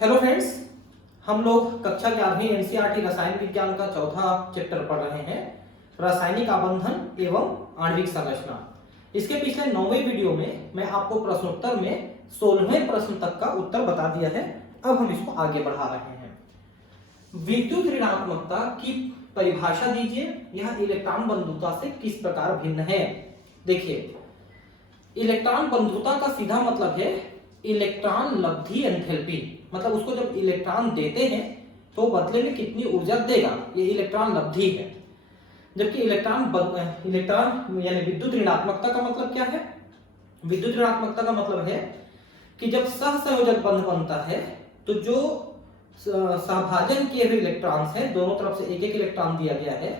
Hello friends, हम लोग कक्षा 11वीं एनसीईआरटी रसायन विज्ञान का चौथा चैप्टर पढ़ रहे हैं, रासायनिक आबंधन एवं आणविक संरचना। इसके पिछले 9वें वीडियो में मैं आपको प्रश्नोत्तर में 16वें प्रश्न तक का उत्तर बता दिया है। अब हम इसको आगे बढ़ा रहे हैं। विद्युत ऋणात्मकता की परिभाषा दीजिए, यह इलेक्ट्रॉन बंधुता से किस प्रकार भिन्न है। देखिए, इलेक्ट्रॉन बंधुता का सीधा मतलब है इलेक्ट्रॉन लब्धि एंथैल्पी, मतलब उसको जब इलेक्ट्रॉन देते हैं तो बदले में कितनी ऊर्जा देगा, ये इलेक्ट्रॉन लब्धि है। जबकि इलेक्ट्रॉन यानी विद्युत ऋणात्मकता का मतलब क्या है। विद्युत ऋणात्मकता का मतलब है कि जब सहसंयोजक बंध बनता है तो जो सहभाजन किए हुए इलेक्ट्रॉन्स हैं, दोनों तरफ से एक एक इलेक्ट्रॉन दिया गया है,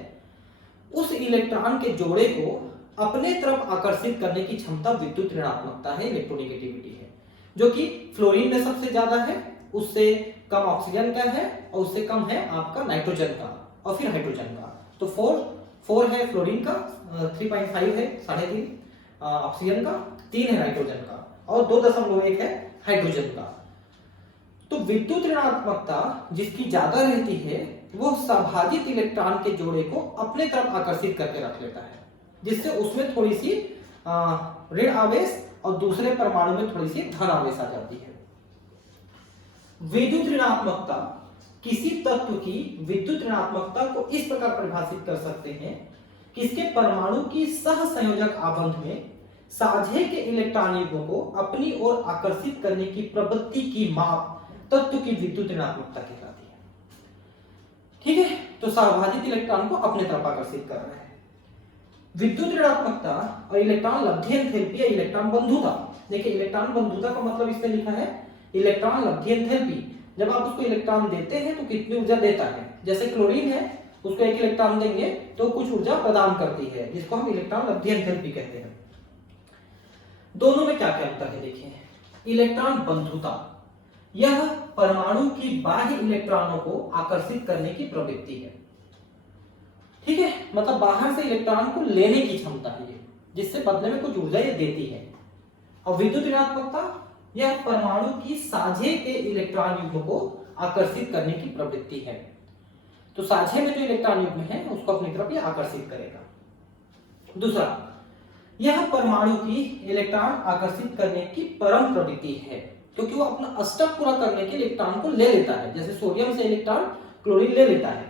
उस इलेक्ट्रॉन के जोड़े को अपने तरफ आकर्षित करने की क्षमता विद्युत ऋणात्मकता है, इलेक्ट्रोनेगेटिविटी है, जो कि फ्लोरीन में सबसे ज्यादा है, उससे कम ऑक्सीजन का है और उससे कम है आपका नाइट्रोजन का और फिर हाइड्रोजन का। तो 4 है फ्लोरीन का, 3.5 है 3.5 ऑक्सीजन का, 3 है नाइट्रोजन का और 2.1 है हाइड्रोजन का। तो विद्युत ऋणात्मकता जिसकी ज्यादा रहती है वो सहभाजित इलेक्ट्रॉन के जोड़े को अपने तरफ आकर्षित करके रख लेता है, जिससे उसमें थोड़ी सी ऋण आवेश और दूसरे परमाणु में थोड़ी सी धन आवेश आ जाती है। विद्युत ऋणात्मकता, किसी तत्व की विद्युत ऋणात्मकता को इस प्रकार परिभाषित कर सकते हैं कि इसके परमाणु की सहसंयोजक आबंध में साझे के इलेक्ट्रॉन युग्मों को अपनी ओर आकर्षित करने की प्रवृत्ति की माप तत्व की विद्युत ऋणात्मकता कहलाती है। ठीक है, तो सहभाजित इलेक्ट्रॉन को अपने तरफ आकर्षित कर रहे हैं। विद्युत ऋणात्मकता और इलेक्ट्रॉन लब्धि एंथैल्पी या इलेक्ट्रॉन बंधुता। देखिए, इलेक्ट्रॉन बंधुता का मतलब इसमें लिखा है इलेक्ट्रॉन लब्धि एंथैल्पी। जब आप उसको इलेक्ट्रॉन देते हैं तो कितनी ऊर्जा देता है। जैसे क्लोरीन है, उसको एक इलेक्ट्रॉन देंगे तो कुछ ऊर्जा प्रदान करती है, जिसको हम इलेक्ट्रॉन लब्धि एंथैल्पी कहते हैं। दोनों में क्या क्या अंतर है देखिए। इलेक्ट्रॉन बंधुता, यह परमाणु की बाह्य इलेक्ट्रॉनों को आकर्षित करने की प्रवृत्ति है। ठीक है, मतलब बाहर से इलेक्ट्रॉन को लेने की क्षमता है, जिससे बदले में कुछ ऊर्जा ये देती है। और विद्युत ऋणात्मकता, यह परमाणु की साझे के इलेक्ट्रॉन युग्म को आकर्षित करने की प्रवृत्ति है। तो साझे में जो इलेक्ट्रॉन युग्म है उसको अपनी तरफ ये आकर्षित करेगा। दूसरा, यह परमाणु की इलेक्ट्रॉन आकर्षित करने की परम प्रवृत्ति है, क्योंकि वो अपना अष्टक पूरा करने के इलेक्ट्रॉन को ले लेता है। जैसे सोडियम से इलेक्ट्रॉन क्लोरीन ले लेता है,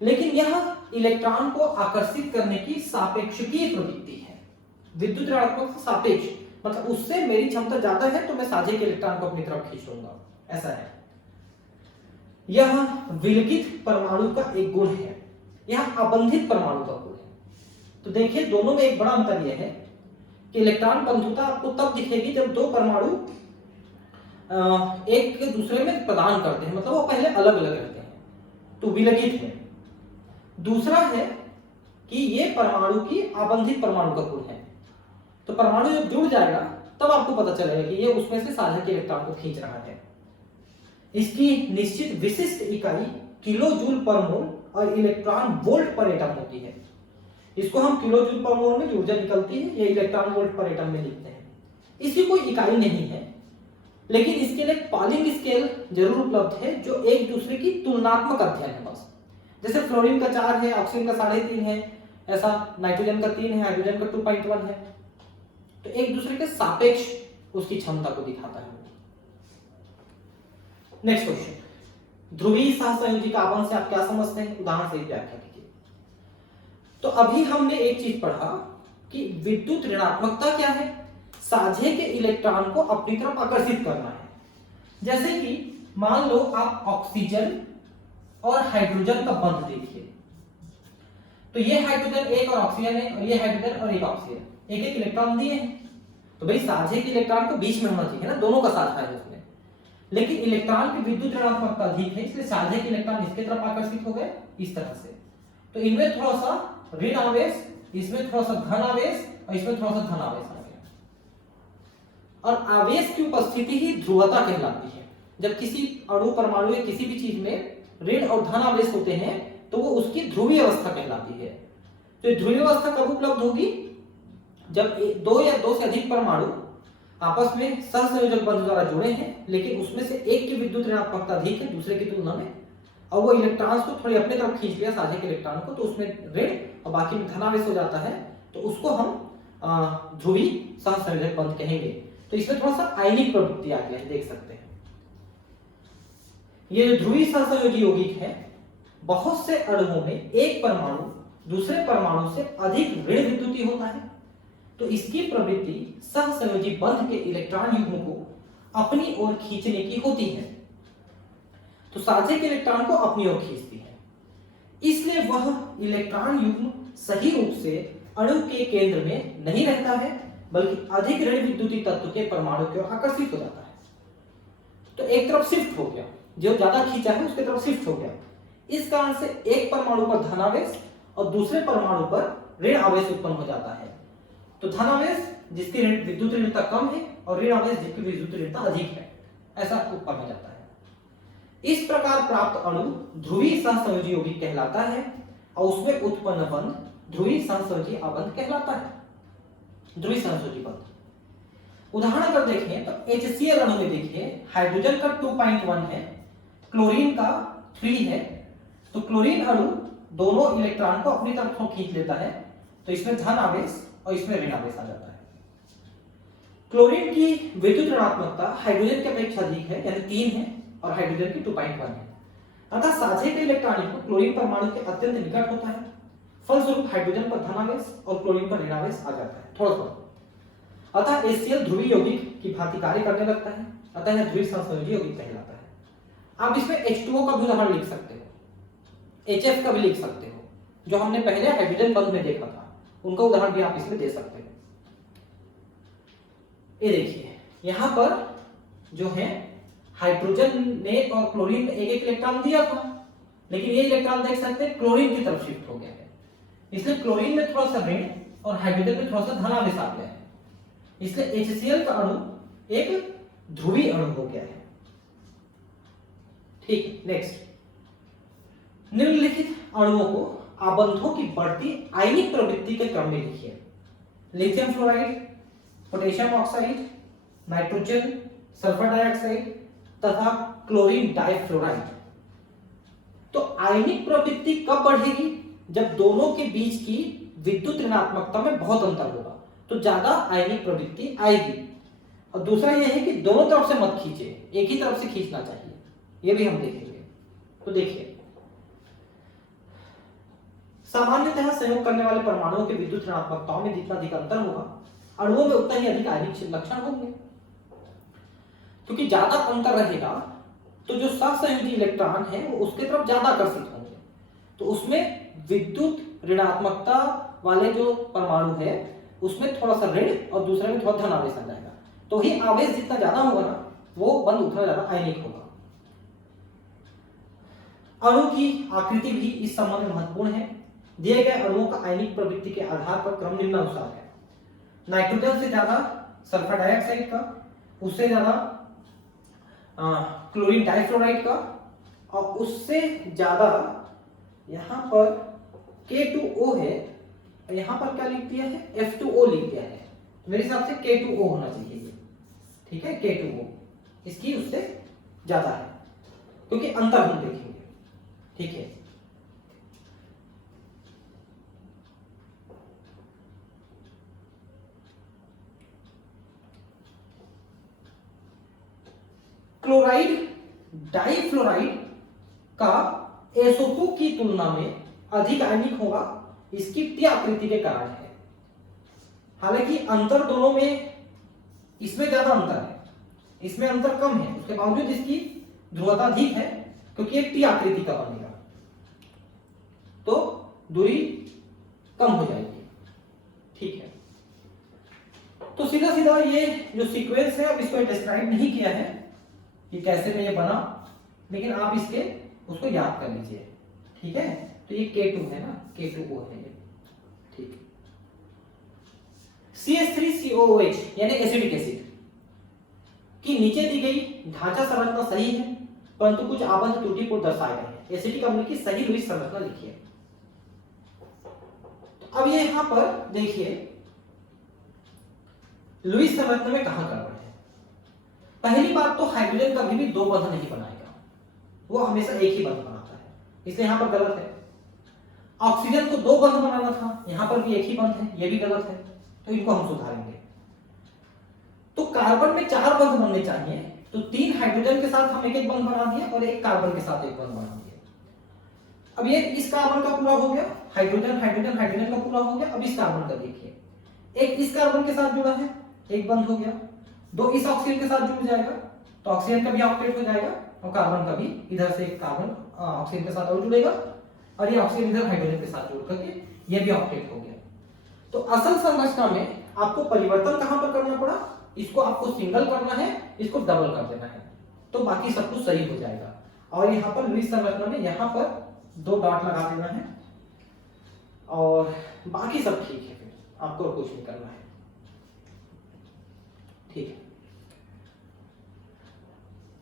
लेकिन यह इलेक्ट्रॉन को आकर्षित करने की सापेक्षिकीय प्रवृत्ति है। विद्युत ऋणात्मक से सापेक्ष, मतलब उससे मेरी क्षमता ज्यादा है तो मैं साझे के इलेक्ट्रॉन को अपनी तरफ खींच लूंगा, ऐसा है। यह विलगित परमाणु का एक गुण है, यह अबंधित परमाणु का गुण है। तो देखिए, दोनों में एक बड़ा अंतर यह है कि इलेक्ट्रॉन बंधुता आपको तब दिखेगी जब दो परमाणु एक दूसरे में प्रदान करते हैं, मतलब वो पहले अलग अलग रहते हैं, तो विलगित है। दूसरा है कि ये परमाणु की आबंधित परमाणु का गुण है। तो परमाणु जब जुड़ जाएगा तब आपको पता चलेगा कि ये उसमें से साझे के इलेक्ट्रॉन को खींच रहा है। इसकी निश्चित विशिष्ट इकाई किलो जूल पर मोल और इलेक्ट्रॉन वोल्ट पर एटम होती है। इसको हम किलो जूल पर मोल में जो ऊर्जा निकलती है ये इलेक्ट्रॉन वोल्ट पर एटम में लिखते हैं। इसकी कोई इकाई नहीं है, लेकिन इसके लिए पॉलिंग स्केल जरूर उपलब्ध है जो एक दूसरे की तुलनात्मक अध्ययन है बस। जैसे फ्लोरीन का 4 है, ऑक्सीजन का 3.5 है, ऐसा नाइट्रोजन का 3 है, हाइड्रोजन का 2.1 है। तो एक दूसरे के सापेक्ष उसकी क्षमता को दिखाता है। नेक्स्ट क्वेश्चन, ध्रुवीय सहसंयोजी आबंध से आप क्या समझते हैं, उदाहरण से व्याख्या कीजिए। तो अभी हमने एक चीज पढ़ा कि विद्युत ऋणात्मकता क्या है, साझे के इलेक्ट्रॉन को अपनी तरफ आकर्षित करना है। जैसे कि मान लो आप ऑक्सीजन और हाइड्रोजन का बंध देखिए, तो ये हाइड्रोजन एक और ऑक्सीजन है और ये हाइड्रोजन और एक ऑक्सीजन, एक एक इलेक्ट्रॉन दिए हैं। तो भाई साझे के इलेक्ट्रॉन को बीच में होना चाहिए ना, दोनों का साथ है उसमें। लेकिन इलेक्ट्रॉन की विद्युत ऋणात्मकता अधिक है, इसलिए साझे के इलेक्ट्रॉन इसके तरफ आकर्षित हो गए इस तरह से। तो इनमें थोड़ा सा ऋण आवेश, इसमें थोड़ा सा धन आवेश और इसमें थोड़ा सा धन आवेश आ गया। और आवेश की उपस्थिति ही ध्रुवता कहलाती है। जब किसी अणु परमाणु या किसी भी चीज में ऋण और धन आवेश होते हैं तो वो उसकी ध्रुवीय अवस्था कहलाती है। तो ध्रुवीय अवस्था कब उपलब्ध होगी, जब दो या दो से अधिक परमाणु आपस में सहसंयोजक बंध द्वारा जुड़े हैं, लेकिन उसमें से एक की विद्युत ऋणात्मकता अधिक है दूसरे की तुलना में, और वो इलेक्ट्रॉन्स को थोड़ी अपने तरफ खींच लिया साझे के इलेक्ट्रॉन को, तो उसमें ऋण और बाकी में धनावेश हो जाता है, तो उसको हम ध्रुवी सहसंयोजक बंध कहेंगे। तो इसमें थोड़ा सा आयनिक प्रवृत्ति आ गया है, देख सकते हैं। ये जो ध्रुवी सहसंयोजी यौगिक है, बहुत से अणुओं में एक परमाणु दूसरे परमाणु से अधिक ऋण विद्युतीय होता है, तो इसकी प्रवृत्ति सहसंयोजी बंध के इलेक्ट्रॉन युग्म को अपनी ओर खींचने की होती है, तो साझे के इलेक्ट्रॉन को अपनी ओर खींचती है, इसलिए वह इलेक्ट्रॉन युग्म सही रूप से अणु के केंद्र में नहीं रहता है, बल्कि अधिक ऋण विद्युतीय तत्व के परमाणु की ओर आकर्षित हो जाता है। तो एक तरफ शिफ्ट हो गया, जो ज्यादा खींचा है उसके तरफ शिफ्ट हो गया। इस कारण से एक परमाणु पर धनावेश और दूसरे परमाणु पर ऋण आवेश उत्पन्न हो जाता है। तो धनावेश जिसकी विद्युत ऋणता कम है और ऋण आवेश जिसकी विद्युत ऋणता अधिक है, ऐसा उत्पन्न हो जाता है। इस प्रकार प्राप्त अणु ध्रुवी सहसंयोजी यौगिक कहलाता है और उसमें उत्पन्न बंध ध्रुवी सहसंयोजी अबंध कहलाता है। ध्रुवी सहसंयोजी बंध उदाहरण अगर देखें तो HCl अणु में देखिए हाइड्रोजन का 2.1 है, क्लोरीन का 3 है, तो क्लोरीन अणु दोनों इलेक्ट्रॉन को अपनी तरफ खींच लेता है, तो इसमें धन आवेश और इसमें ऋण आवेश आ जाता है। क्लोरीन की विद्युत ऋणात्मकता हाइड्रोजन की अपेक्षा अधिक है, यानी 3 है, और हाइड्रोजन की 2.1 है। अतः साझे के इलेक्ट्रॉन को क्लोरीन परमाणु के अत्यंत निकट होता है, फलस्वरूप हाइड्रोजन पर धनावेश और क्लोरीन पर ऋण आवेश आ जाता है थोड़ा थोड़ा। अतः HCl ध्रुवी यौगिक की भांति कार्य करने लगता है, अतः यह ध्रुवी सहसंयोजी यौगिक कहलाता है। आप इसमें H2O का भी उदाहरण लिख सकते हो, HF का भी लिख सकते हो, जो हमने पहले हाइड्रोजन बंध में देखा था, उनका उदाहरण भी आप इसमें दे सकते हो। ये देखिए यहां पर जो है हाइड्रोजन ने और क्लोरीन ने एक एक इलेक्ट्रॉन दिया था, लेकिन ये इलेक्ट्रॉन देख सकते हैं क्लोरीन की तरफ शिफ्ट हो गया है, इसलिए क्लोरीन में थोड़ा सा ऋण और हाइड्रोजन में थोड़ा सा धनावेश आ गया है, इसलिए HCl का अणु एक ध्रुवी अणु हो गया है। ठीक, नेक्स्ट निम्नलिखित अणुओं को आबंधों की बढ़ती आयनिक प्रवृत्ति के क्रम में लिखिए। Lithium fluoride, potassium oxide, nitrogen, sulphur dioxide तथा क्लोरीन डाइफ्लोराइड। तो आयनिक प्रवृत्ति कब बढ़ेगी? जब दोनों के बीच की विद्युत ऋणात्मकता में बहुत अंतर होगा, तो ज्यादा आयनिक प्रवृत्ति आएगी। और दूसरा यह है कि दोनों तरफ से मत खींचे, एक ही तरफ से खींचना चाहिए, यह भी हम देखेंगे। तो देखिए सामान्यतः संयोग करने वाले परमाणुओं के विद्युत ऋणात्मकताओं में जितना अधिक अंतर होगा, अणुओं में उतना ही अधिक आयनिक लक्षण होंगे। क्योंकि ज्यादा अंतर रहेगा तो जो सहसंयोजी इलेक्ट्रॉन है वो उसके तरफ ज्यादा आकर्षित होंगे, तो उसमें विद्युत ऋणात्मकता वाले जो परमाणु है उसमें थोड़ा सा ऋण और दूसरे में थोड़ा धन आवेश आ जाएगा, तो ही आवेश जितना ज्यादा होगा ना वो बंध उतना ज्यादा आयनिक होगा। अणु की आकृति भी इस संबंध में महत्वपूर्ण है। दिए गए अणुओं का आयनिक प्रवृत्ति के आधार पर क्रम निम्नानुसार है। नाइट्रोजन से ज्यादा सल्फर डाइऑक्साइड का, उससे ज्यादा क्लोरीन डाइफ्लोराइड का, और उससे ज्यादा यहां पर K2O है, यहां पर क्या लिख दिया है? F2O लिख दिया है, मेरे हिसाब से K2O होना चाहिए ये, ठीक है, K2O इसकी उससे ज्यादा है, क्योंकि अंतर हम देखेंगे, ठीक है। क्लोराइड डाइफ्लोराइड का SO2 की तुलना में अधिक आयनिक होगा, इसकी T आकृति के कारण है। हालांकि अंतर दोनों में, इसमें ज्यादा अंतर है, इसमें अंतर कम है, उसके बावजूद इसकी ध्रुवता अधिक है क्योंकि एक T आकृति का बनेगा, तो दूरी कम हो जाएगी, ठीक है। तो सीधा सीधा ये जो सीक्वेंस है, अब इसको डिस्क्राइब नहीं किया है कि कैसे में ये बना, लेकिन आप इसके उसको याद कर लीजिए, ठीक है। तो ये K2 है ना, K2O है ये, ठीक। CH3COOH यानी एसिडिक एसिड की नीचे दी गई ढांचा संरचना सही है, परंतु कुछ आबंध त्रुटिपूर्ण दर्शाए गए हैं। एसिडिक अम्ल की सही हुई संरचना लिखिए। तो अब ये यहां पर देखिए लुईस संरचना में कहां कार्बन है? पहली बात तो हाइड्रोजन कभी भी दो बंध नहीं बनाएगा, वो हमेशा एक ही बंध बनाता है, इसलिए यहां पर गलत है। ऑक्सीजन को दो बंध बनाना था, यहां पर भी एक ही बंध है, ये भी गलत है, तो इनको हम सुधारेंगे। तो कार्बन में चार बंध बनने चाहिए, तो तीन हाइड्रोजन के साथ हम एक एक बंध बना दिए और एक कार्बन के साथ एक बंध बना दिए। अब ये इस कार्बन का पूरा हो गया, हाइड्रोजन हाइड्रोजन हाइड्रोजन का पूरा हो गया। अब इस कार्बन का देखिए, एक इस कार्बन के साथ जुड़ा है, एक बंध हो गया, दो इस ऑक्सीजन के साथ जुड़ जाएगा, तो ऑक्सीजन का भी ऑक्टेट हो जाएगा और कार्बन का भी इधर से एक कार्बन ऑक्सीजन के साथ और जुड़ेगा और ये ऑक्सीजन इधर हाइड्रोजन के साथ जुड़ करके ये भी ऑक्टेट हो गया। तो असल संरचना में आपको परिवर्तन कहां पर करना पड़ा? इसको आपको सिंगल करना है, इसको डबल कर देना है, तो बाकी सब कुछ सही हो जाएगा। और यहाँ पर लुईस संरचना में यहाँ पर दो डॉट लगा देना है और बाकी सब ठीक है, फिर आपको और कुछ नहीं करना है। ठीक है।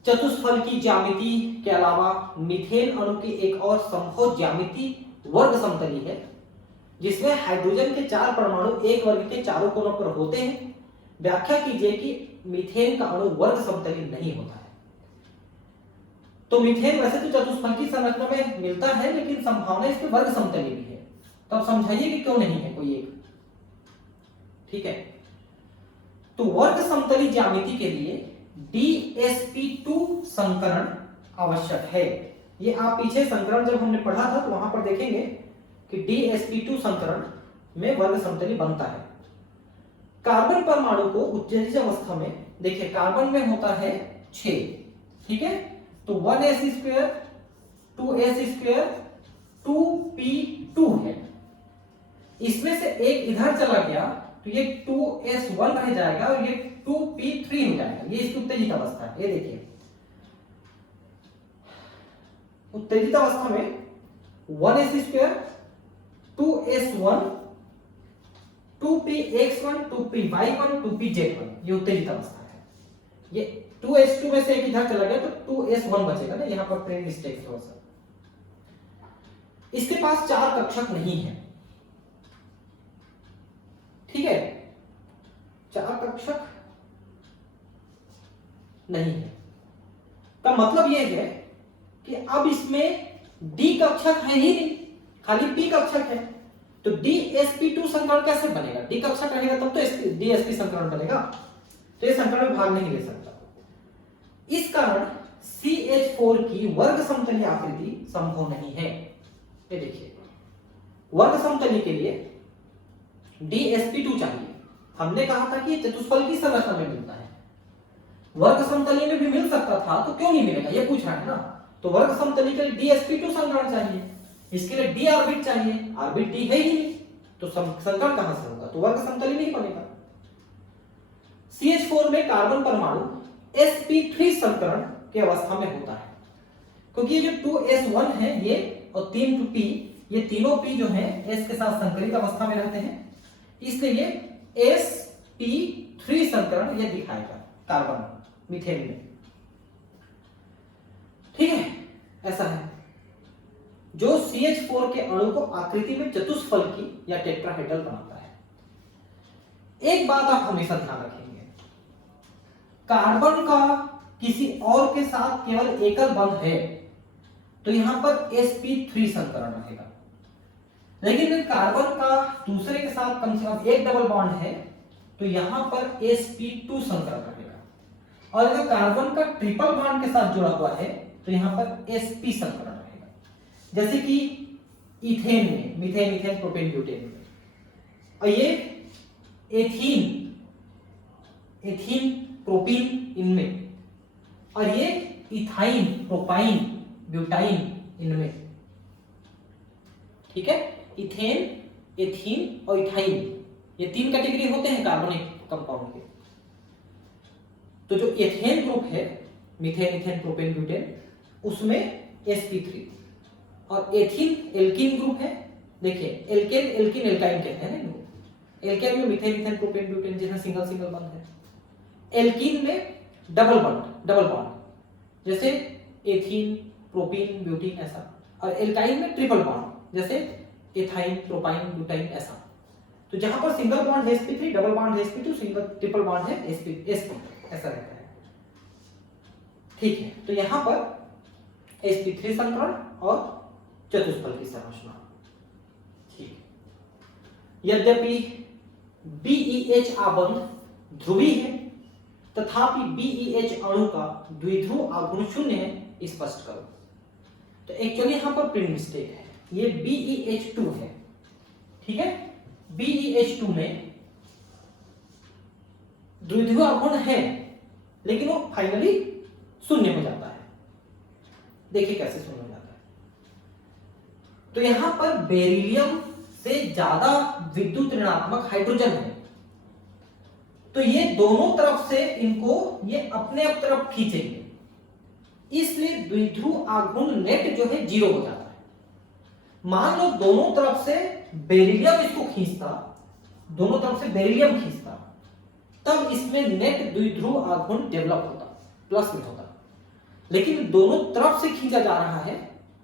चतुष्फल की ज्यामिति के अलावा मीथेन अणु की एक और संभव ज्यामिति वर्ग समतली है, जिसमें हाइड्रोजन के चार परमाणु एक वर्ग के चारों कोनों पर होते हैं। व्याख्या कीजिए कि मीथेन का अणु वर्ग समतली नहीं होता है। तो मीथेन वैसे तो चतुष्फल की संरचना में मिलता है, लेकिन संभावना इसमें वर्ग समतली भी है, तो आप समझाइए कि क्यों नहीं है कोई एक। ठीक है, तो वर्ग समतली ज्यामिति के लिए DsP2 संकरण आवश्यक है। ये आप पीछे संकरण जब हमने पढ़ा था तो वहां पर देखेंगे कि DsP2 संकरण में वर्ग समतली बनता है। कार्बन परमाणु को उत्तेजित अवस्था में देखिए, कार्बन में होता है 6, ठीक है, तो 1s² 2s² 2p2 है। इसमें से एक इधर चला गया तो ये 2s1 रह जाएगा और ये 2p3 हो जाएगा। ये इसकी उत्तेजित अवस्था है। ये देखिए, उत्तेजित अवस्था में 1s² 2s1 2px1 2py1 2pz1 ये उत्तेजित अवस्था है। ये 2s2 में से एक इधर चला गया तो 2s1 बचेगा ना, यहां पर प्लेन मिस्टेक थोड़ा सा। इसके पास चार कक्षक नहीं है, ठीक है, चार कक्षक नहीं है का मतलब यह है कि अब इसमें डी कक्षक है ही नहीं, खाली पी कक्षक है। तो DsP2 संकरण कैसे बनेगा? डी कक्षक रहेगा तब तो DsP संकरण बनेगा, तो ये संकरण में भाग नहीं ले सकता। इस कारण CH4 की वर्ग समतली आकृति संभव नहीं है। ये देखिए, वर्ग समतली के लिए DsP2 चाहिए। हमने कहा था कि ये चतुष्फल की संरचना में मिलता है, वर्ग समतली में भी मिल सकता था, तो क्यों नहीं मिलेगा ये पूछ रहा है ना। तो वर्ग समतली के लिए DsP2 संकरण चाहिए, इसके लिए d ऑर्बिट चाहिए, ऑर्बिट d है ही नहीं, तो संकरण कहां से होगा? तो वर्ग समतली नहीं बनेगा। CH4 में कार्बन परमाणु sp3 संकरण की अवस्था में होता है, क्योंकि ये जो 2s1 है ये और 3p, ये तीनों p जो है s के साथ संकरित अवस्था में रहते हैं, इसलिए ये sp3 संकरण ये दिखाएगा कार्बन मीथेन में। ठीक है, ऐसा है जो CH4 के अणु को आकृति में चतुष्फल की या टेट्राहेड्रल बनाता है। एक बात आप हमेशा ध्यान रखेंगे, कार्बन का किसी और के साथ केवल एकल बंध है तो यहां पर sp3 संकरण रहेगा, लेकिन कार्बन का दूसरे के साथ कम से कम एक डबल बॉन्ड है तो यहां पर sp2 संकरण रहेगा, और अगर कार्बन का ट्रिपल बॉन्ड के साथ जुड़ा हुआ है तो यहां पर sp संकरण रहेगा। जैसे कि इथेन में मीथेन इथेन प्रोपेन ब्यूटेन में, और ये एथीन एथीन प्रोपीन इनमें, और ये इथाइन प्रोपाइन ब्यूटाइन इनमें। ठीक है, इथेन एथीन और इथाइन ये तीन कैटेगरी होते हैं कार्बनिक कंपाउंड के। तो जो एथेन ग्रुप है मीथेन इथेन प्रोपेन ब्यूटेन, उसमें sp3, और एथीन एल्कीन ग्रुप है। देखिए एल्केन एल्कीन एल्काइन कहते हैं ना, एल्केन में मीथेन इथेन प्रोपेन ब्यूटेन जैसे सिंगल सिंगल बंध है, एल्कीन में डबल बॉन्ड जैसे एथीन प्रोपीन ब्यूटीन ऐसा, और एल्काइन में ट्रिपल बॉन्ड जैसे एथाइन प्रोपाइन ब्यूटाइन ऐसा। तो जहां पर सिंगल बॉन्ड है sp3, डबल बॉन्ड है sp2, सिंगल ट्रिपल बॉन्ड है sp ऐसा रहता है। ठीक है, तो यहां पर sp3 संकरण और चतुष्फल की संरचना। ठीक, यद्यपि BEH आबंध ध्रुवीय है तथापि BEH अणु का द्विध्रुव आघूर्ण शून्य है, स्पष्ट करो। तो एक्चुअली यहां पर प्रिंट मिस्टेक है, ये BEH2 है। ठीक है, BEH2 में द्विध्रुव आघूर्ण है लेकिन वो फाइनली शून्य हो जाता है। देखिए कैसे शून्य हो जाता है। तो यहां पर बेरिलियम से ज्यादा विद्युत ऋणात्मक हाइड्रोजन है, तो ये दोनों तरफ से इनको ये अपने आप तरफ खींचेंगे, इसलिए द्विध्रुव आघूर्ण नेट जो है 0 हो जाता है। मान लो दोनों तरफ से बेरिलियम इसको खींचता, दोनों तरफ से बेरिलियम खींचता, तब इसमें नेट द्विध्रुव आघूर्ण डेवलप होता, प्लस में होता, लेकिन दोनों तरफ से खींचा जा रहा है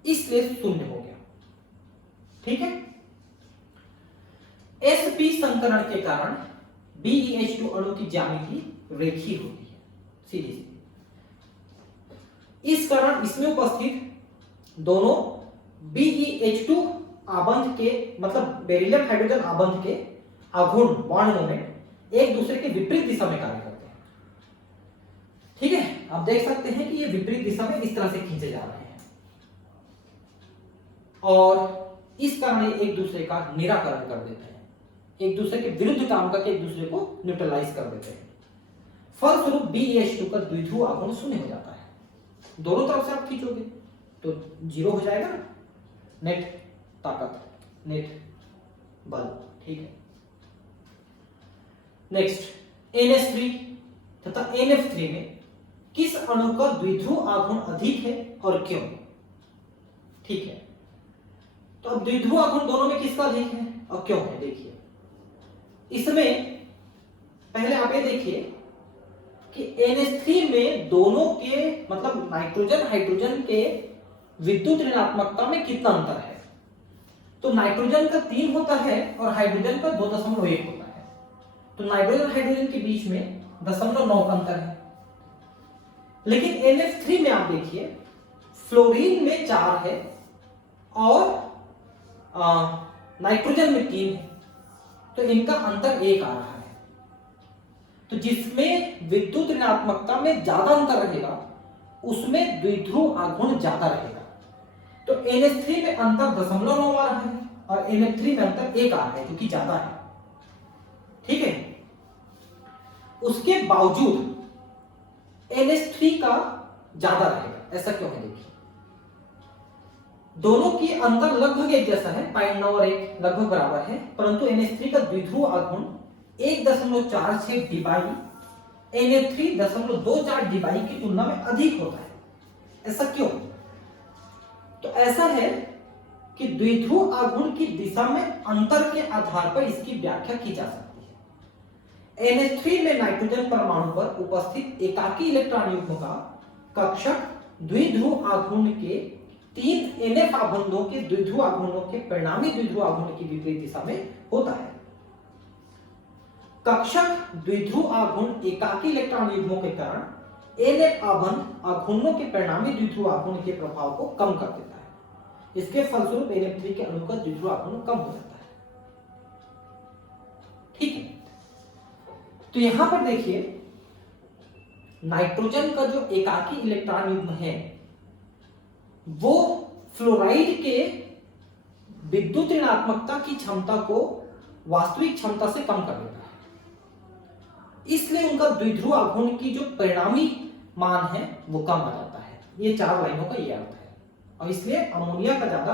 इसलिए शून्य हो गया। ठीक है, sp संकरण के कारण BEH2 अणु की ज्यामिति रेखीय होती है, सीधी सीधी। इस कारण इसमें उपस्थित दोनों BEH2 आबंध के मतलब बेरिलियम हाइड्रोजन आबंध के आघूर्ण बॉन्ड मोमेंट एक दूसरे के विपरीत दिशा में कार्य करते हैं। ठीक है, आप देख सकते हैं कि ये विपरीत दिशा में इस तरह से खींचे जा रहे हैं और इस कारण एक दूसरे का निराकरण कर देते हैं, एक दूसरे के विरुद्ध काम करके एक दूसरे को न्यूट्रलाइज कर देते हैं। फलस्वरूप BEH2 का द्विध्रुव आघूर्ण शून्य हो जाता है। दोनों तरफ से आप खींचोगे तो 0 हो जाएगा ना, नेट ताकत, नेट बल। ठीक है, नेक्स्ट NH3 तथा NF3 में किस अणु का द्विध्रुव आघूर्ण अधिक है और क्यों? ठीक है, तो अब द्विध्रुव आघूर्ण दोनों में किसका अधिक है और क्यों है? देखिए, इसमें पहले आप ये देखिए कि NH3 में दोनों के मतलब नाइट्रोजन हाइड्रोजन के विद्युत ऋणात्मकता में कितना अंतर है। तो नाइट्रोजन का 3 होता है और हाइड्रोजन का 2.1 होता है, तो नाइट्रोजन हाइड्रोजन के बीच में 0.9 का अंतर है। लेकिन NF3 में आप देखिए फ्लोरीन में 4 है और नाइट्रोजन में 3 है, तो इनका अंतर 1 आ रहा है। तो जिसमें विद्युत ऋणात्मकता में ज्यादा अंतर रहेगा उसमें द्विध्रुव आघूर्ण ज्यादा रहेगा। तो NH3 में अंतर 0.9 आ रहा है और NF3 में अंतर 1 आ रहा है, जो कि ज्यादा है। ठीक है, उसके बावजूद NH3 का ज्यादा रहेगा, ऐसा क्यों है? देखिए, दोनों की अंतर लगभग एक जैसा है, 0.9 और 1 लगभग बराबर है, परंतु NH3 का द्विध्रुव आघूर्ण 1.46 डीबाई NF3.24 डीबाई की तुलना में अधिक होता है। ऐसा क्यों? तो ऐसा है कि द्विध्रुव आघूर्ण की दिशा में अंतर के आधार पर इसकी व्याख्या की जा सकती है। NH3 में नाइट्रोजन परमाणु पर उपस्थित एकाकी इलेक्ट्रॉन युग्म का कक्षक द्विध्रुव आघूर्ण के 3 NF आबंधों के द्विध्रुव आघूर्णों के परिणामी द्विध्रुव आघूर्ण की विपरीत दिशा में होता है। कक्षक द्विध्रुव आघूर्ण एकाकी इलेक्ट्रॉन युग्मों के कारण NF आबंध आघूर्णों के परिणामी द्विध्रुव आघूर्ण के प्रभाव को कम कर देता है। इसके फलस्वरूप NF3 के अणु का द्विध्रुव आघूर्ण कम हो जाता है। ठीक है, तो यहां पर देखिए नाइट्रोजन का जो एकाकी इलेक्ट्रॉन युग्म है वो फ्लोराइड के विद्युत ऋणात्मकता की क्षमता को वास्तविक क्षमता से कम कर देता है, इसलिए उनका द्विध्रुव आघूर्ण की जो परिणामी मान है वो कम आ जाता है। ये 4 लाइनों का ये अर्थ है, और इसलिए अमोनिया का ज्यादा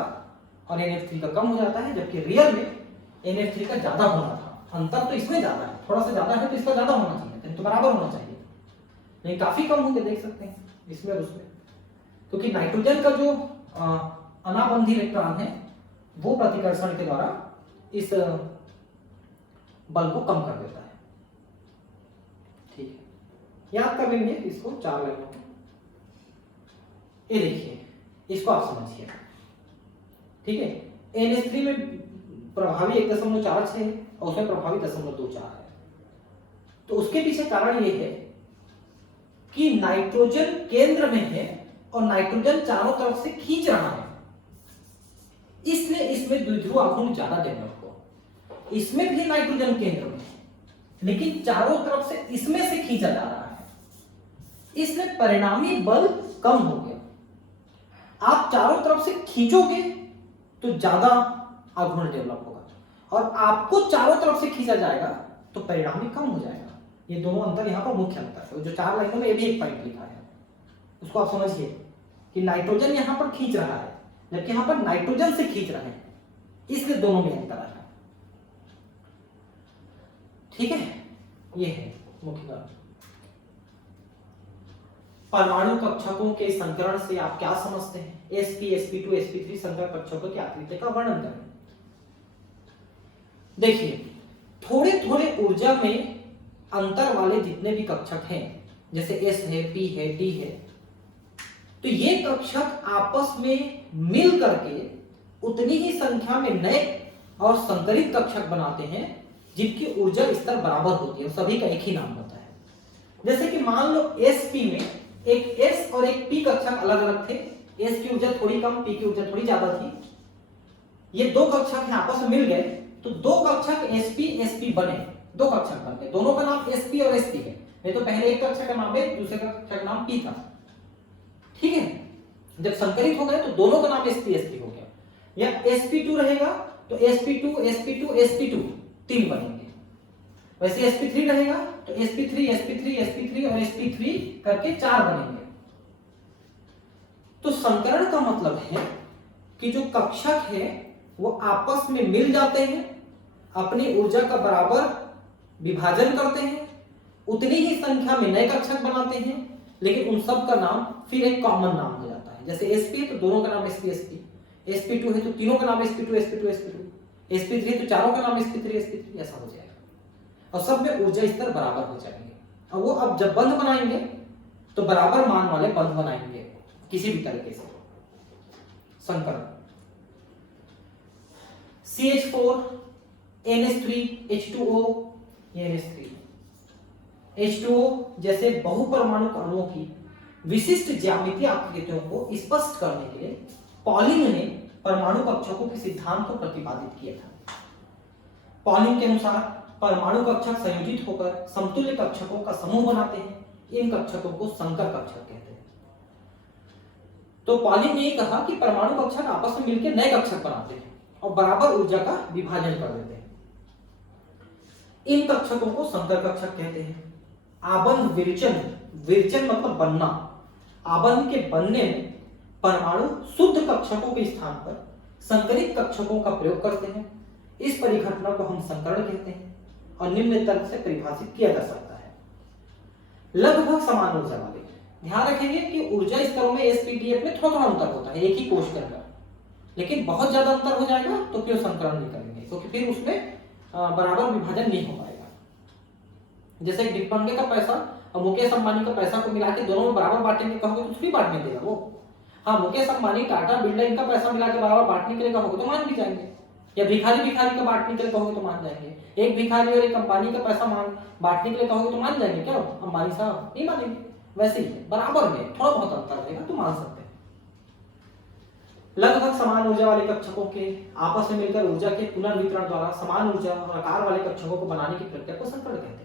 और NF3 का कम हो जाता है, जबकि रियल में NF3 का ज्यादा होना था। अंतर तो इसमें ज्यादा है, थोड़ा सा ज्यादा है तो इसका ज्यादा होना चाहिए, तो बराबर होना चाहिए, नहीं काफी कम होंगे, देख सकते हैं इसमें और उसमें, क्योंकि नाइट्रोजन का जो अनाबंधी इलेक्ट्रॉन है वो प्रतिकर्षण के द्वारा इस बल को कम कर देता है। ठीक है, याद कर लेंगे इसको 4 लाइनों में। ये देखिए, इसको आप समझिए। ठीक है, NH3 में प्रभावी 1.46 है और उसमें प्रभावी 0.24 है। तो उसके पीछे कारण ये है कि नाइट्रोजन केंद्र में है और नाइट्रोजन चारों तरफ से खींच रहा है, इसलिए इसमें द्विध्रुव आघूर्ण ज्यादा डेवलप हुआ। इसमें भी नाइट्रोजन केंद्र में है लेकिन चारों तरफ से इसमें से खींचा जा रहा है, इसलिए परिणामी बल कम हो गया। आप चारों तरफ से खींचोगे तो ज्यादा आघूर्ण डेवलप होगा और आपको चारों तरफ से खींचा जाएगा तो परिणामी कम हो जाएगा। ये दोनों अंतर यहाँ पर मुख्य अंतर है। जो 4 लाइनों में ये भी एक पॉइंट लिखा है, उसको आप समझिए कि नाइट्रोजन यहाँ पर खींच रहा है जबकि यहाँ पर नाइट्रोजन से खींच रहे हैं, इसलिए दोनों में अंतर है। ठीक है, ये है मुख्य कारण। परमाणु कक्षकों के संकरण से आप क्या समझते हैं? sp, sp2, sp3 संकर कक्षकों की आकृति का वर्णन करें। देखिए, थोड़े थोड़े ऊर्जा में अंतर वाले जितने भी कक्षक हैं, जैसे s है, p है, d है, तो ये कक्षक आपस में मिल करके उतनी ही संख्या में नए और संकरित कक्षक बनाते हैं जिनकी ऊर्जा स्तर बराबर होती है, सभी का एक ही नाम होता है। जैसे कि मान लो sp में एक s और एक p कक्षक अलग अलग थे, s की ऊर्जा थोड़ी कम, p की ऊर्जा थोड़ी ज्यादा थी। ये दो कक्षक आपस में मिल गए तो दो कक्षक sp sp बने, दो कक्षक बन गए, दोनों का नाम sp और sp है। नहीं तो पहले एक कक्षक का नाम है, दूसरे कक्षक का नाम p था। ठीक है, जब संकरित हो गए तो दोनों का नाम sp sp हो गया। या sp2 रहेगा तो sp2 sp2 sp2 तीन बनेंगे, वैसे sp3 रहेगा तो sp3 sp3 sp3 और sp3 करके 4 बनेंगे। तो संकरण का मतलब है कि जो कक्षक है वो आपस में मिल जाते हैं, अपनी ऊर्जा का बराबर विभाजन करते हैं, उतनी ही संख्या में नए कक्षक बनाते हैं, लेकिन उन सब का नाम फिर एक कॉमन नाम हो जाता है। जैसे sp है तो दोनों का नाम sp sp, sp2 है तो तीनों का नाम sp2 sp2 sp2, sp3 है तो चारों का नाम sp3 sp3, ऐसा हो जाएगा और सब में ऊर्जा स्तर बराबर हो जाएंगे। और वो अब जब बंध बनाएंगे तो बराबर मान वाले बंध बनाएंगे किसी भी तरीके से। संकरण CH4 NH3 H2O NH3 H2O जैसे बहुपरमाणु अणुओं की विशिष्ट ज्यामितीय आकृतियों को स्पष्ट करने के लिए पॉलिंग ने परमाणु कक्षकों के सिद्धांत को प्रतिपादित किया था। पॉलिंग के अनुसार परमाणु कक्षक संयोजित होकर समतुल्य कक्षकों का समूह बनाते हैं, इन कक्षकों को संकर कक्षक कहते हैं। तो पॉलिंग ने कहा कि परमाणु कक्षक आपस में मिलकर नए कक्षक बनाते हैं और बराबर ऊर्जा का विभाजन कर देते हैं, इन कक्षकों को संकर कक्षक कहते हैं। आबंध विरचन, विरचन मतलब बनना, आबंध के बनने में परमाणु शुद्ध कक्षकों के स्थान पर संकरित कक्षकों का प्रयोग करते हैं। इस परिघटना को हम संकरण कहते हैं और निम्न तर्क से परिभाषित किया जा सकता है। लगभग समान ऊर्जा वाले, ध्यान रखेंगे कि ऊर्जा स्तरों में sp-df में थोड़ा थोड़ा अंतर होता है एक ही कोश के अंदर, लेकिन बहुत ज्यादा अंतर हो जाएगा तो फिर संकरण नहीं करेंगे, क्योंकि फिर उसमें बराबर विभाजन नहीं हो पाएगा। जैसे डिप्पंगे का पैसा और मुकेश अंबानी का पैसा को मिला के दोनों में बराबर बांटेंगे कहोगे तो थोड़ी बांटने देगा वो। हाँ, मुकेश अंबानी, टाटा, बिरला इनका पैसा मिला के बराबर बांटने के लिए कहोगे तो मान भी जाएंगे, या भिखारी भिखारी का बांटने के लिए कहोगे तो मान जाएंगे। एक भिखारी और एक अंबानी का पैसा बांटने के लिए कहोगे तो मान जाएंगे क्या अंबानी साहब? नहीं मानेंगे। वैसे ही बराबर में थोड़ा बहुत अंतर रहेगा तो मान सकते हैं। लगभग समान ऊर्जा वाले कक्षकों के आपस में मिलकर ऊर्जा के पुनर्वितरण द्वारा समान ऊर्जा और आकार वाले कक्षकों को बनाने की प्रक्रिया को संकरण कहते हैं।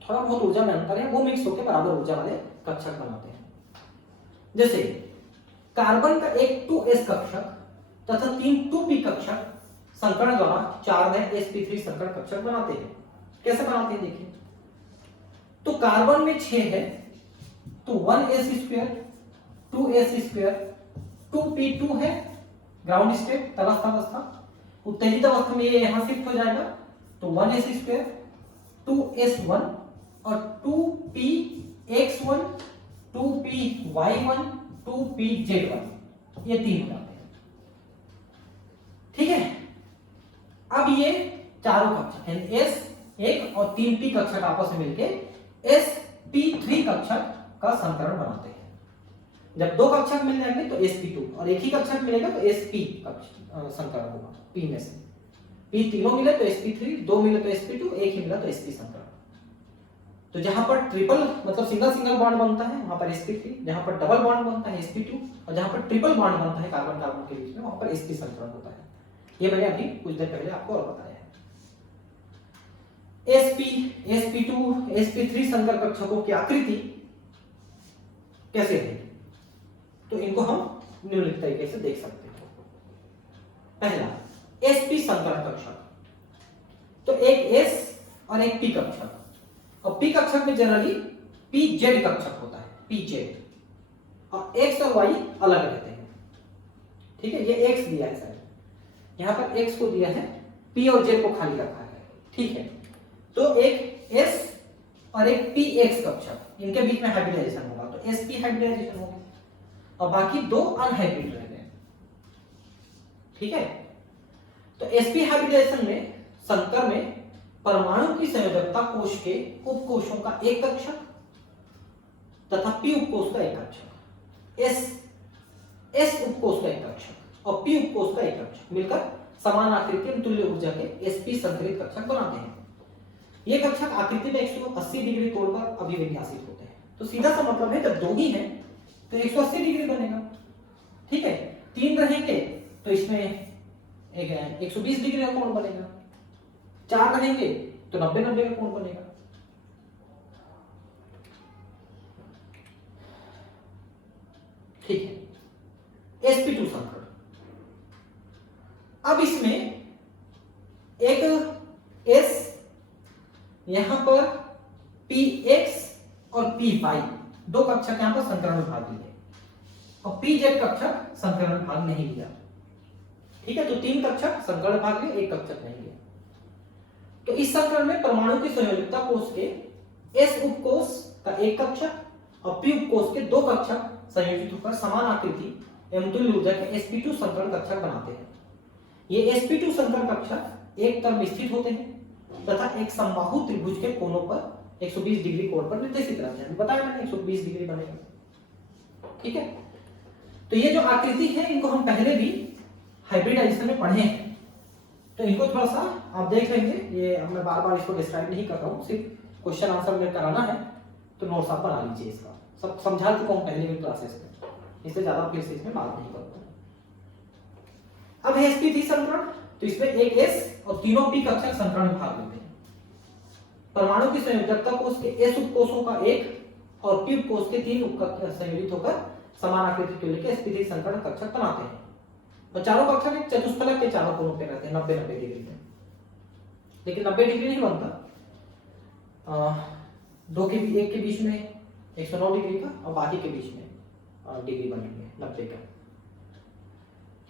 थोड़ा बहुत ऊर्जा में अंतर है, वो मिक्स होकर बराबर ऊर्जा वाले कक्षक बनाते हैं। जैसे कार्बन का एक 2s कक्षक तथा 3 2p कक्षक संकरण द्वारा 4 sp3 संकर कक्षक बनाते हैं। कैसे बनाते हैं देखिए, तो कार्बन में 6 है तो 1s2 2s2 2p2 है ग्राउंड स्टेट तटस्थ अवस्था, उत्तेजित अवस्था में ये यहां शिफ्ट हो जाएगा तो 1s2 2s1 और 2px1 2py1 2pz1 ये 3 हो जाते हैं। ठीक है, अब ये चारों कक्षक हैं s1 और 3p कक्षक आपस में मिलकर sp3 कक्षक का संकरण बनाते हैं। जब दो कक्षक मिल जाएंगे तो sp2 और एक ही कक्षक मिलेगा तो sp संकरण होगा p में से। p तीनों मिले तो sp3, दो मिले तो sp2, एक ही मिला तो sp संकरण। तो जहां पर ट्रिपल मतलब सिंगल सिंगल बॉन्ड बनता है वहां पर sp3, जहां पर डबल बॉन्ड बनता है sp2, और जहां पर ट्रिपल बॉन्ड बनता है कार्बन कार्बन के बीच में वहां पर sp संकरण होता है। ये मैंने अभी कुछ देर पहले आपको और बताया है। sp, sp2, sp3 संकर कक्षकों की आकृति कैसे रहेगी, तो इनको हम निम्नलिखित तरीके से देख सकते हैं। पहला sp संकर कक्षक, तो एक s और एक p कक्षक, और p कक्षक में जनरली pz कक्षक होता है, pz, और x और y अलग रहते हैं। ठीक है, ये x दिया है सर, यहां पर x को दिया है, p और z को खाली रखा है। ठीक है, तो एक s और एक px कक्षक, इनके बीच में हाइब्रिडाइजेशन होगा तो sp हाइब्रिडाइजेशन होगा, और बाकी दो अनहाइब्रिड रहते हैं। ठीक है, तो sp हाइब्रिडाइजेशन में संकर में परमाणु की संयोजकता कोश के उपकोशों का एक कक्षक तथा p उपकोश का एक कक्षक, s उपकोश का एक कक्षक और p उपकोश का एक कक्षक मिलकर समान आकृति में तुल्य ऊर्जा के sp संकरित कक्षक बनाते हैं। ये कक्षक आकृति में 180 डिग्री कोण पर अभिविन्यासित होते हैं। तो सीधा सा मतलब है जब दो ही है तो 180 डिग्री बनेगा। ठीक है, तीन रहेंगे तो इसमें एक 120 डिग्री का कोण बनेगा, चार रहेंगे तो 90-90 का कोण बनेगा। ठीक है, sp2 संकरण, अब इसमें एक s यहां पर px और py दो कक्षक यहां पर संकरण भाग लिए और pz कक्षक संकरण भाग नहीं लिया। ठीक है, तो तीन कक्षक संकरण भाग लिए, एक कक्षक नहीं लिया। तो इस संकरण में परमाणु की संयोजकता कोश के s उपकोश का एक कक्षक और p उपकोश के दो कक्षक संयोजित होकर समान आकृति एवं तुल्य ऊर्जा के sp2 संकरण कक्षक बनाते हैं। ये sp2 संकरण कक्षक एक तल में स्थित होते हैं तथा एक समबाहु त्रिभुज के कोनों पर 120 डिग्री कोण पर निर्देशित रहते हैं। बताया मैंने 120 डिग्री बनेगा। ठीक है, तो ये जो आकृति है इनको हम पहले भी हाइब्रिडाइजेशन में पढ़े हैं, तो इनको थोड़ा सा आप देख लेंगे। ये अब मैं बार बार इसको डिस्क्राइब नहीं कर रहा हूँ, सिर्फ क्वेश्चन आंसर में कराना है तो नोट्स आप बना लीजिए। इसका सब समझा चुका हूँ पहले भी क्लासेस में, इससे ज्यादा फिर से इसमें बात नहीं करूँगा। अब है sp3 संकरण, तो इसमें एक s और तीनों p कक्षक संकरण में भाग लेते हैं। परमाणु की संयोजकता कोश के s उपकोशों का एक और p उपकोश के तीन उपकक्षक संयोजित होकर समान आकृति के लिए sp3 संकरण कक्षक बनाते हैं। और चारों कक्षक एक चतुष्फलक के चारों कोनों पे रहते हैं 90-90 डिग्री में, लेकिन 90 डिग्री नहीं बनता, दो के एक के बीच में 109 डिग्री का और बाकी के बीच में डिग्री बनेंगे 90 का।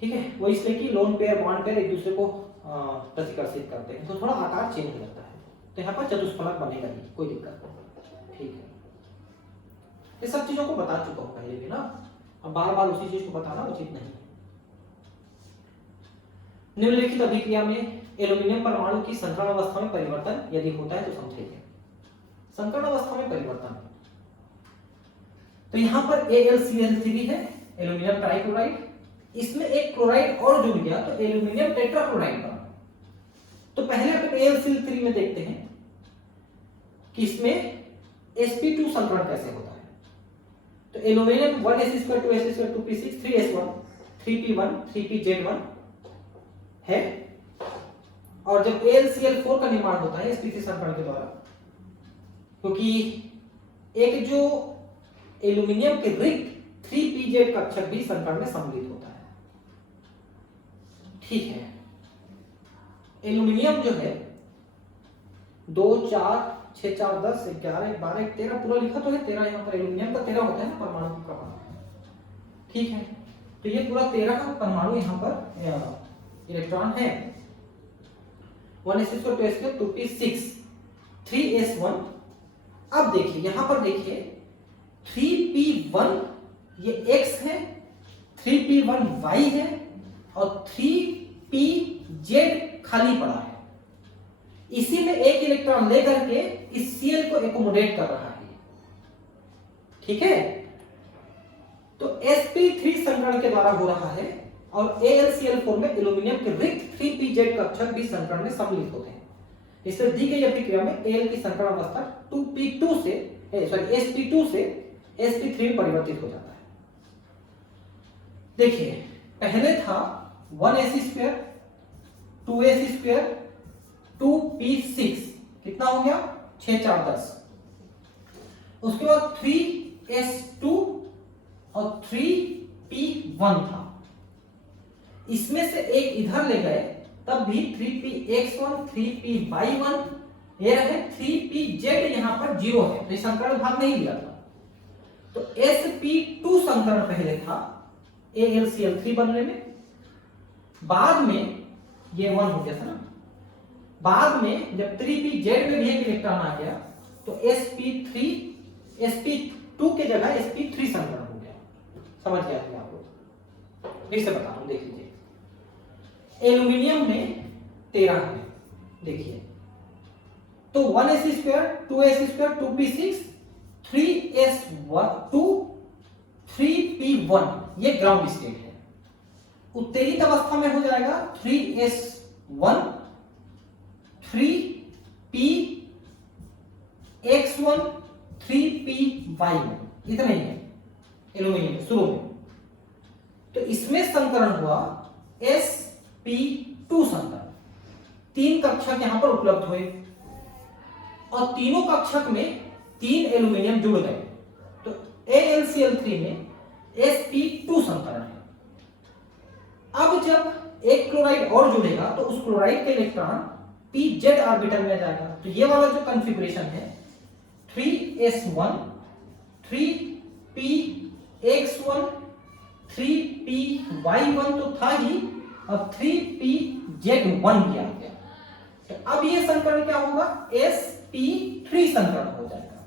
ठीक है, वो इसलिए कि लोन पेयर बॉन्ड पेयर एक दूसरे को प्रतिकर्षित करते हैं, तो थोड़ा आकार चेंज हो जाता है, तो यहाँ पर चतुष्फलक बनेगा ही, कोई दिक्कत नहीं। ठीक है, ये सब चीजों को बता चुका हूँ पहले भी ना, अब बार बार उसी चीज को बताना उचित नहीं। निम्नलिखित अभिक्रिया में एल्यूमिनियम परमाणु की संकरण अवस्था में परिवर्तन यदि होता है तो समझेंगे। संकरण अवस्था में परिवर्तन, तो यहाँ पर AlCl3 है, एल्यूमिनियम ट्राइक्लोराइड, इसमें एक क्लोराइड और जुड़ गया तो एल्यूमिनियम टेट्राक्लोराइड बना। तो पहले अपन AlCl3 में देखते हैं कि इसमें sp2 संकरण कैसे होता है। तो aluminium 1s2 2s2 2p6 3s1 3p1 3pz1 है, और जब AlCl4 का निर्माण होता है sp3 संकरण के द्वारा, क्योंकि एक जो एल्यूमिनियम के रिक्त 3pz कक्षक भी संकरण में सम्मिलित होता है। ठीक है, एल्यूमिनियम जो है 2 4 6 4 10 11 12 13 पूरा लिखा तो है 13, यहाँ पर एल्यूमिनियम का 13 होता है ना परमाणु का प्रभाव। ठीक है, तो ये पूरा 13 का परमाणु यहाँ पर इलेक्ट्रॉन है। 1s2 2s2 2p6 3s1। अब देखिए यहाँ पर देखिए 3p1 ये x है, 3p1 y है और 3pz खाली पड़ा है। इसी में एक इलेक्ट्रॉन लेकर के इस Cl को एकोमोडेट कर रहा है। ठीक है, तो sp3 संकरण के द्वारा हो रहा है और AlCl4 में एल्यूमिनियम के रिक्त 3pZ कक्षक भी संकरण में सम्मिलित होते हैं। इससे दी गई अभिक्रिया में Al की संकरण अवस्था 2p2 से sp2 से sp3 में परिवर्तित हो जाता है। देखिए पहले था 1ac2 2ac2 2p6 कितना हो गया 6 4 10। उसके बाद 3s2 और 3p1 था। इसमें से एक इधर ले गए तब भी 3px1 3py1 ये रहे 3pz यहां पर 0 है तो संकरण भाग नहीं लिया था। तो sp2 संकरण पहले था AlCl3 बनने में, बाद में ये 1 हो गया था ना, बाद में जब 3pz में भी एक इलेक्ट्रॉन आ गया तो sp2 के जगह sp3 संकरण हो गया। समझ गया आप लोग? फिर से बता रहा हूं, देख लीजिए। एल्यूमिनियम में 13 है, देखिए तो 1ac2 2ac2 2p6 3s2 3p1 ये ग्राउंड स्टेट है। उत्तेजित अवस्था में हो जाएगा 3s1 3px1 3py1 इतना ही है एल्यूमिनियम शुरू में। तो इसमें संकरण हुआ sp2 संकरण। 3 कक्षक यहां पर उपलब्ध हुए और तीनों कक्षक में 3 एल्यूमिनियम जुड़ गए तो AlCl3 में sp2 संकरण है। अब जब एक क्लोराइड और जुड़ेगा तो उस क्लोराइड का इलेक्ट्रॉन pz ऑर्बिटल में जाएगा। तो ये वाला जो कॉन्फ़िगरेशन है 3s1 3px1 3py1 तो था ही, अब 3pz1 भी आ गया। तो अब ये संकरण क्या होगा sp3 संकरण हो जाएगा।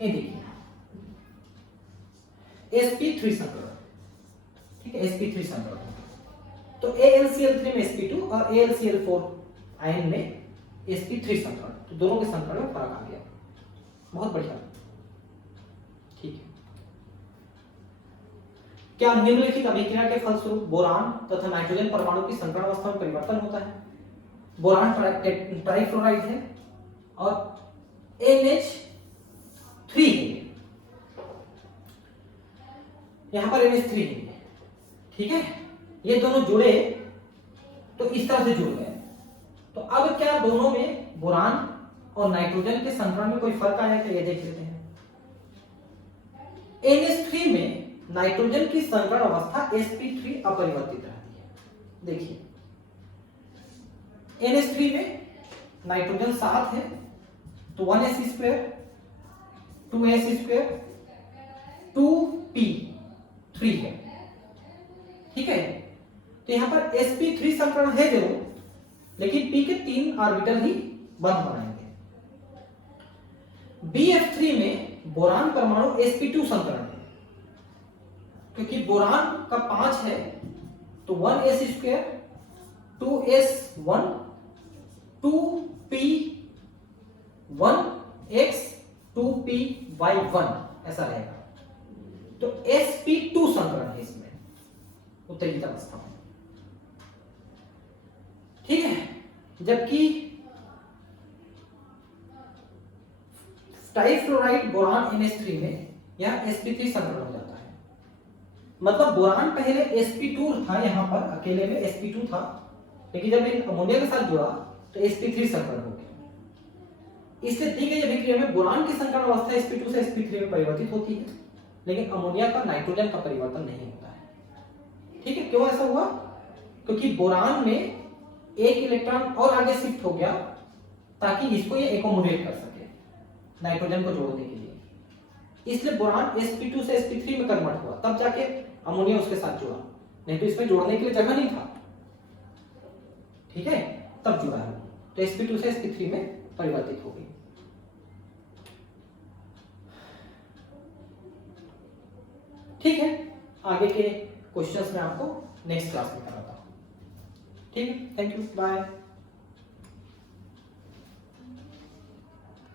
ये देखिए sp3 संकरण, ठीक है sp3 संकरण। तो AlCl3 में sp2 और AlCl4 आयन में sp3 संकरण, तो दोनों के संकरण में फर्क आ गया। बहुत बढ़िया, ठीक है। क्या निम्नलिखित अभिक्रिया के फलस्वरूप बोरान तथा नाइट्रोजन परमाणु की संकरण अवस्था में परिवर्तन होता है? बोरान ट्राइफ्लोराइड है और NH3 है, यहां पर NH3 है, ठीक है। ये दोनों जुड़े तो इस तरह से जुड़ गए। तो अब क्या दोनों में बोरान और नाइट्रोजन के संकरण में कोई फर्क आया क्या, ये देख लेते हैं। NH3 में नाइट्रोजन की संकरण अवस्था sp3 अपरिवर्तित रहती है। देखिए NH3 में नाइट्रोजन 7 है तो 1ac2 2ac2 2p3 है, ठीक है। तो यहां पर sp3 संकरण है जरूर, लेकिन p के 3 ऑर्बिटल ही बंद हो जाएंगे। BF3 में बोरान परमाणु sp2 संकरण है, क्योंकि बोरान का 5 है तो 1ac2 2s1 2p1x 2py1 ऐसा रहेगा। तो sp2 संकरण है इसमें उत्तेजित अवस्था में, ठीक है। जबकि ट्राइफ्लोराइड बोरान NH3 में यह sp3 संकरण हो जाता है। मतलब बोरान पहले sp2 था, यहां पर अकेले में sp2 था, लेकिन जब इन अमोनिया के साथ जुड़ा तो sp3 संकरण हो गया। इसलिए दी गई अभिक्रिया में बोरान की संकरण अवस्था sp2 से sp3 में परिवर्तित होती है, लेकिन अमोनिया का नाइट्रोजन का परिवर्तन नहीं होता है, ठीक है। क्यों ऐसा हुआ? क्योंकि बोरान में एक इलेक्ट्रॉन और आगे शिफ्ट हो गया ताकि इसको ये एकोमोडेट कर सके नाइट्रोजन को जोड़ने के लिए। इसलिए बोरान sp2 से sp3 में कन्वर्ट हुआ, तब जाके अमोनिया उसके साथ जुड़ा, नहीं तो इसमें जोड़ने के लिए जगह नहीं था, ठीक है, तब जुड़ा है। तो sp2 से sp3 में परिवर्तित हो गई। ठीक है, आगे के क्वेश्चंस में आपको नेक्स्ट क्लास में कराता हूं। ठीक है, थैंक यू, बाय।